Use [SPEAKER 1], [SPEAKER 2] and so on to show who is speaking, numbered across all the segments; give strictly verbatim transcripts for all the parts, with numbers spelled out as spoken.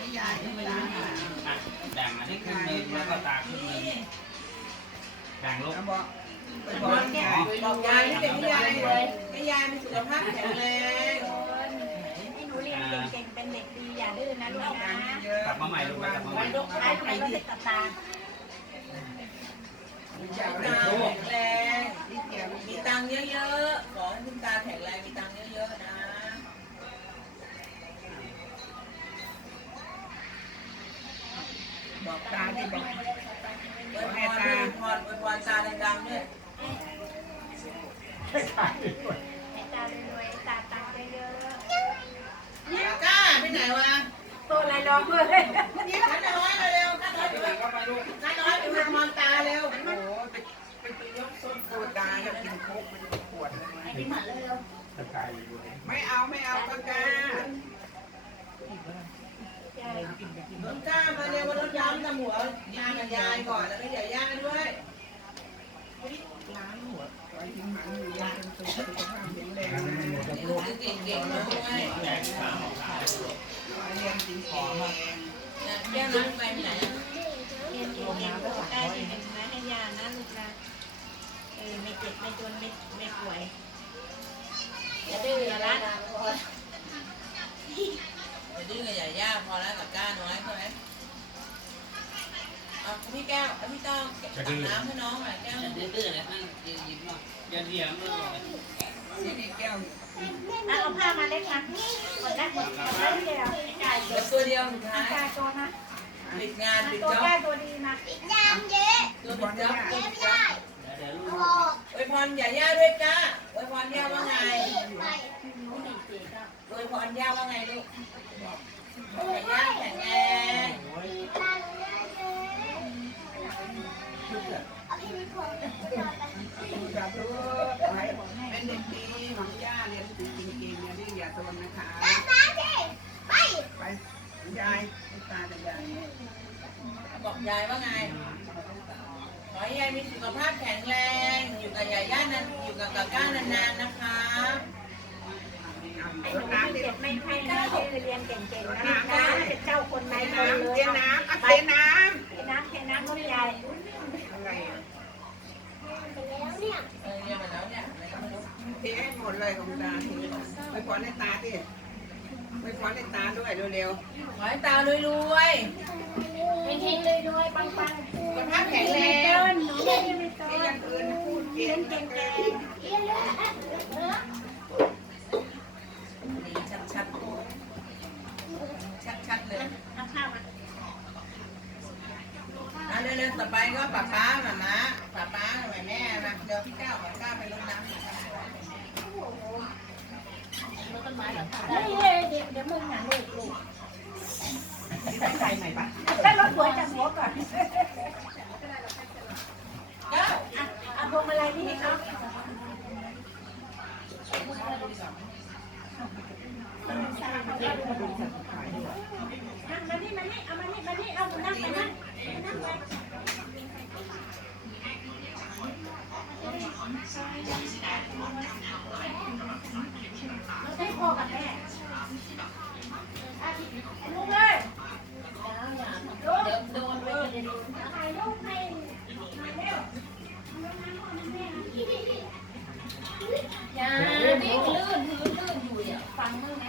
[SPEAKER 1] ยายไม่ได้
[SPEAKER 2] แบ่งอันนี้ครึ่งนึงแล้วก็ตาครึ่งนึงแบ่งลูก
[SPEAKER 1] บอกบอกแกบอกยายนี่เป็นยายเลยให้ยายมีสุขภาพแข็งแรง
[SPEAKER 3] ให้หนูเรียนเก่งๆเป็นเด็กดีอย่าดื้อนะลูกนะ
[SPEAKER 2] กลับมาใหม่ลูกกลับมาใหม่
[SPEAKER 3] ลูกใช้ใครก็ติดตา
[SPEAKER 1] ตาแข็งแรงมีตังค์เยอะๆขอให้คุณตาแข็งแรงมีตังค์เยอะๆนะบอกตาที่บอกอวยพรอวยพรอวยพรตาดังๆด้วย
[SPEAKER 3] ให้ตารวยๆตาตังเยอะ
[SPEAKER 1] ๆก้าไปไหนวะ
[SPEAKER 3] ตัวอะไรร้องด้วย
[SPEAKER 1] นี่ข้าน้อยเร็วข้าน้อยไปข้าน้อยไปมามองตาเร็วโอ้ไปไปยกส้นโซดาอยากกินโค้กมันปวดเลย
[SPEAKER 3] ไอ้ที่หมัดเร็ว
[SPEAKER 1] ไม่เอาไม่เอาก้าก้าต้นกล้ามาเร็วรถย้ำทำหัวยายกับยายก่อนแล้วก็เดี๋ยวย่าด้วยล้างหัวไว้ทิ้งมันอยู่ยายเป็นตัวสุขภาพแข็งแรงนะเก่งๆด้วยเรียนจริงของมาแก้วน้ำไปไหน
[SPEAKER 3] เรียนเก่งๆลูกได้ดีนะให้ยานะลูกนะเออไม่เจ็บไม่จนไม่ไม่ป่วยอย่าดื้อละ
[SPEAKER 1] อย่าดื้อกับอย่าย่าพอแล้วกับก้าน้อยใช่ไหมเอาพี่แก้วพี่ต้องตักน้ำให้น้องหน่อยแก้ว
[SPEAKER 2] ดื้อๆนะยืมยืมหน่อยอย่าเถียงเลย
[SPEAKER 1] นี่แก้ว
[SPEAKER 3] เอาผ้ามาเล็กนะหมดแล้วหมดแล้วเดียวไก่
[SPEAKER 1] ตัวเดียวสุดท้าย
[SPEAKER 3] ไก่ตัวนะ
[SPEAKER 1] ปิดงานปิด
[SPEAKER 3] ตัว
[SPEAKER 1] จ็อบ
[SPEAKER 3] แก่ตัวดีนะปิดยามเยอะ
[SPEAKER 1] ตัวปิดจ็อบตัวปิดจ็อบอวยพรอย่าย่าด้วยก้าอวยพรย่าว่าไงอวยพรย่าว่าไงลูกอย่าย่าแข็งแรงเป็นเด็กดีหวังย่าเรียนจริงจริงๆเนี่ยนี่อย่าโดนนะคะไปไปยายตาเป็นยายบอกยายว่าไงขอให้ยายมีสุขภาพแข็งแรงอยู่กับยายย่านั้นอยู่กับกาก้านานๆนะคะ
[SPEAKER 3] ไอ้หนูไม่เจ็บไม่ไข้นะคือเรียนเก่งๆนะนะเป็นเจ้าคนในคนเลย
[SPEAKER 1] เทน้ำอัดเทน้ำ
[SPEAKER 3] เทน้ำเทน้ำต้นใหญ่
[SPEAKER 1] อะไรอ่ะเออเนี่ยมาแล้วเนี่ยเทให้หมดเลยของตาทีไปขอในตาดิไปขอในตาด้วยเร็วๆขอให้ตารวย
[SPEAKER 3] ๆไม่ทิ้งเลยด้วยปังๆ
[SPEAKER 1] สุขภาพแข็งแรง
[SPEAKER 3] หนูไม่ได้ไม่ต้
[SPEAKER 1] องอื่นพูดเก่งเก่งชัดๆชัดๆเลย
[SPEAKER 3] เอาข้าวมา
[SPEAKER 1] อ่ะเร็วๆต่อไปก็ป้าป้าหม่าม้าป้าป้าแม่แม่มาเดี๋ยวพี่ก้าวกับก้าวไปรดน้ำ
[SPEAKER 3] เฮ้ยเดี๋ยวเดี๋ยวมึงหาลูกลูก
[SPEAKER 1] ใส่ใหม่ปะ
[SPEAKER 3] ได้รถสวยจากหัวก่อน
[SPEAKER 1] ก้าว
[SPEAKER 3] เอาพวงมาลัยนี่เขานั่งมานี่มานี่เอามานี่มานี่เอานั่งไปนั่งนั่งไปเราได้พ่อกับแม่ลูกเลยลูกโดนไปเลยถ่ายรูปให้มาเร็วอย่าดิ้นลื่นลื่นลื่นอยู่อ่ะฟังมึงไหม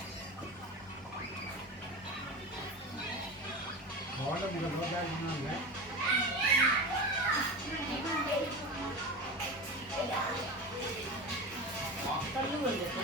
[SPEAKER 4] ขอแล้วมีรถได้ยังไง